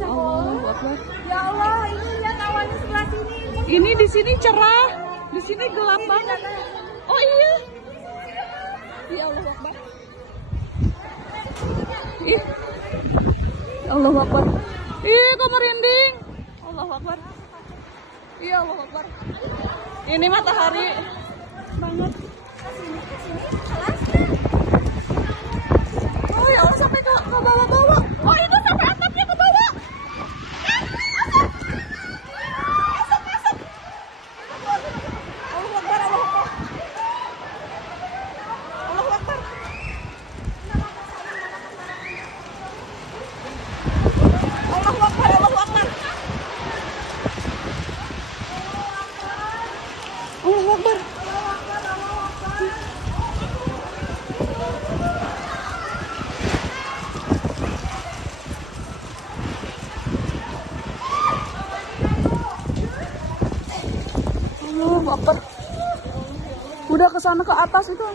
Allahu Akbar. Ya Allah, ini lihat awannya sebelah sini. Ini di sini cerah, di sini gelap banget. Oh iya. Ya Allah Akbar. Ih. Allahu Akbar. Ih, kok merinding. Allahu Akbar. Iya, Allahu Akbar. Ini matahari banget. Oh ya Allah, sampai ke bawah-bawah. Oh itu sampai atapnya ke bawah. Allahu Akbar, Allahu Akbar. Allahu Akbar. Allahu Akbar, Allahu Akbar. Allahu Akbar. Allahu Akbar. Udah ke sana ke atas itu.